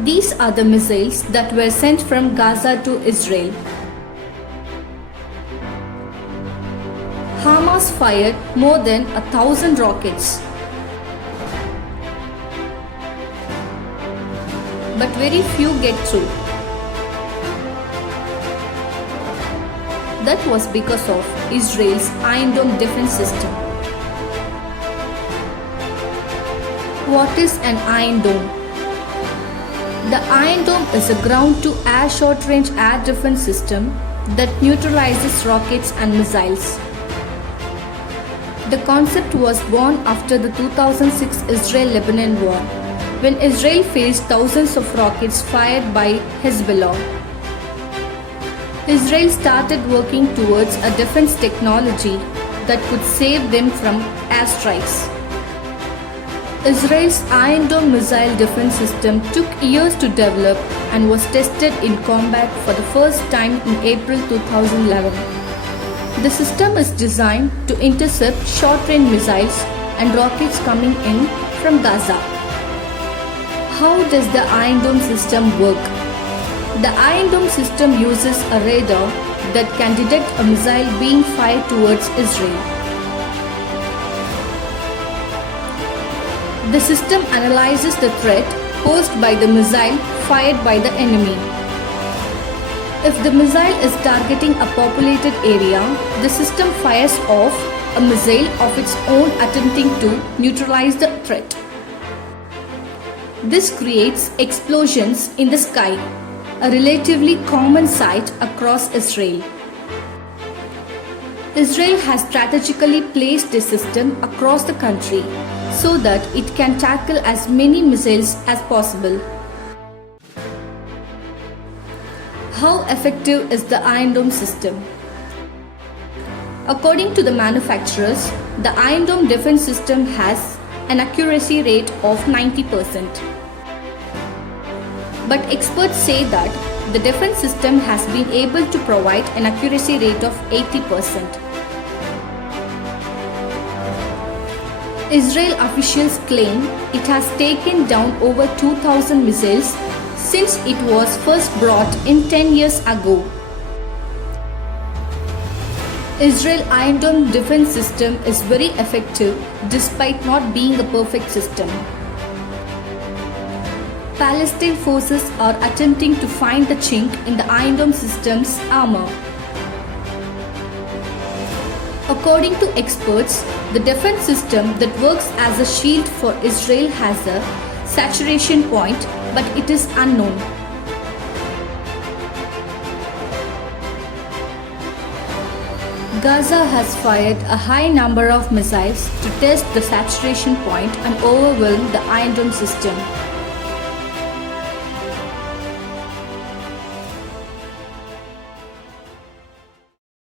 These are the missiles that were sent from Gaza to Israel. Hamas fired more than 1,000 rockets. But very few get through. That was because of Israel's Iron Dome defense system. What is an Iron Dome? The Iron Dome is a ground-to-air short-range air defense system that neutralizes rockets and missiles. The concept was born after the 2006 Israel-Lebanon war, when Israel faced thousands of rockets fired by Hezbollah. Israel started working towards a defense technology that could save them from airstrikes. Israel's Iron Dome missile defense system took years to develop and was tested in combat for the first time in April 2011. The system is designed to intercept short-range missiles and rockets coming in from Gaza. How does the Iron Dome system work? The Iron Dome system uses a radar that can detect a missile being fired towards Israel. The system analyzes the threat posed by the missile fired by the enemy. If the missile is targeting a populated area, the system fires off a missile of its own attempting to neutralize the threat. This creates explosions in the sky, a relatively common sight across Israel. Israel has strategically placed this system across the country so that it can tackle as many missiles as possible. How effective is the Iron Dome system? According to the manufacturers, the Iron Dome defense system has an accuracy rate of 90%. But experts say that the defense system has been able to provide an accuracy rate of 80%. Israel officials claim it has taken down over 2,000 missiles since it was first brought in 10 years ago. Israel Iron Dome defense system is very effective despite not being a perfect system. Palestine forces are attempting to find the chink in the Iron Dome system's armor. According to experts, the defense system that works as a shield for Israel has a saturation point, but it is unknown. Gaza has fired a high number of missiles to test the saturation point and overwhelm the Iron Dome system.